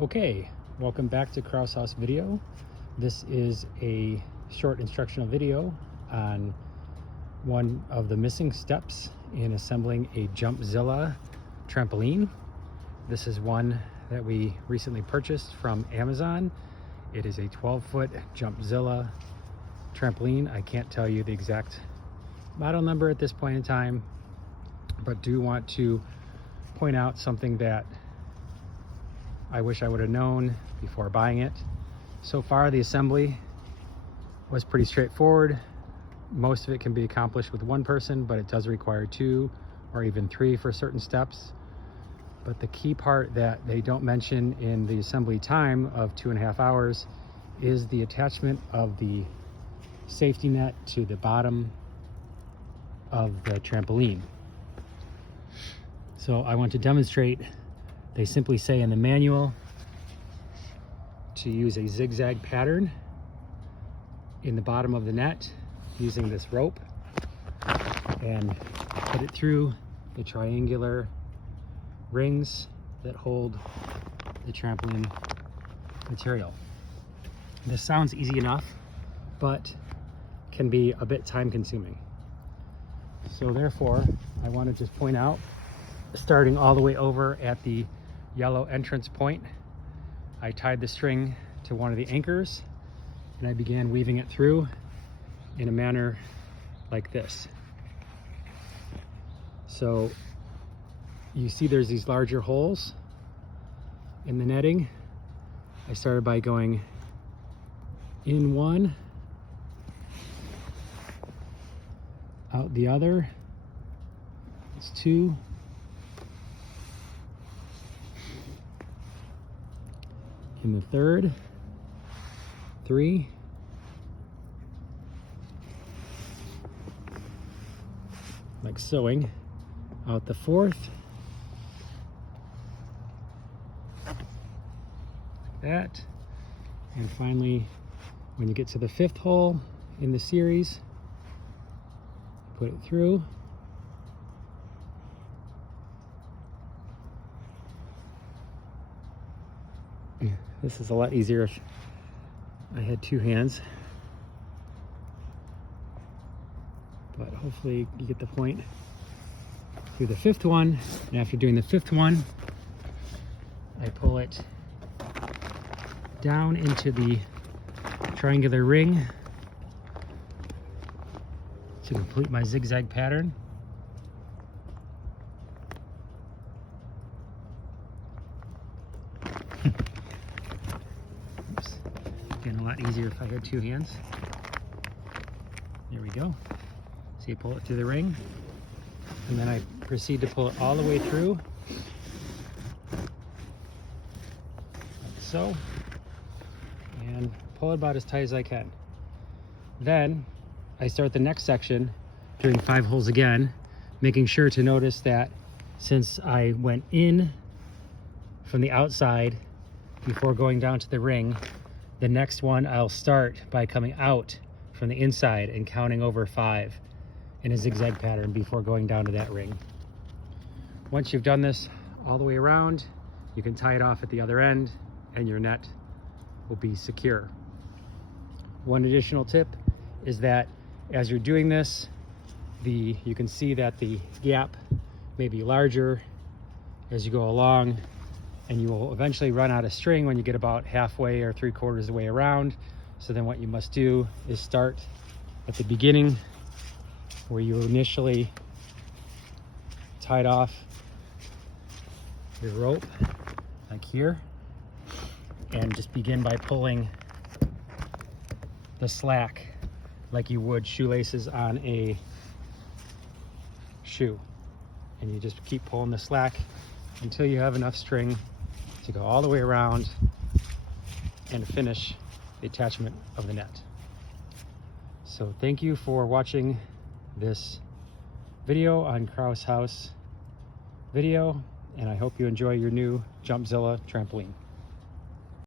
Okay, welcome back to Krausevideohouse video. This is a short instructional video on one of the missing steps in assembling a Jumpzylla trampoline. This is one that we recently purchased from Amazon. It is a 12-foot Jumpzylla trampoline. I can't tell you the exact model number at this point in time, but do want to point out something that I wish I would have known before buying it. So far, the assembly was pretty straightforward. Most of it can be accomplished with one person, but it does require 2 or even 3 for certain steps. But the key part that they don't mention in the assembly time of 2.5 hours is the attachment of the safety net to the bottom of the trampoline. So I want to demonstrate. They simply say in the manual to use a zigzag pattern in the bottom of the net using this rope and put it through the triangular rings that hold the trampoline material. This sounds easy enough, but can be a bit time consuming. So therefore, I want to just point out, starting all the way over at the yellow entrance point, I tied the string to one of the anchors and I began weaving it through in a manner like this. So you see there's these larger holes in the netting. I started by going in one, out the other. It's 2. In the 3rd, 3, like sewing, out the 4th, like that, and finally when you get to the 5th hole in the series, put it through. This is a lot easier if I had 2 hands, but hopefully you get the point. Through the 5th one, and after doing the 5th one, I pull it down into the triangular ring to complete my zigzag pattern. A lot easier if I had 2 hands. There we go. So you pull it through the ring, and then I proceed to pull it all the way through, like so, and pull it about as tight as I can. Then I start the next section doing 5 holes again, making sure to notice that since I went in from the outside before going down to the ring, the next one I'll start by coming out from the inside and counting over 5 in a zigzag pattern before going down to that ring. Once you've done this all the way around, you can tie it off at the other end and your net will be secure. One additional tip is that as you're doing this, you can see that the gap may be larger as you go along, and you will eventually run out of string when you get about halfway or 3/4 of the way around. So then what you must do is start at the beginning where you initially tied off your rope, like here, and just begin by pulling the slack like you would shoelaces on a shoe. And you just keep pulling the slack until you have enough string to go all the way around and finish the attachment of the net. So thank you for watching this video on Krausevideohouse video, and I hope you enjoy your new Jumpzylla trampoline.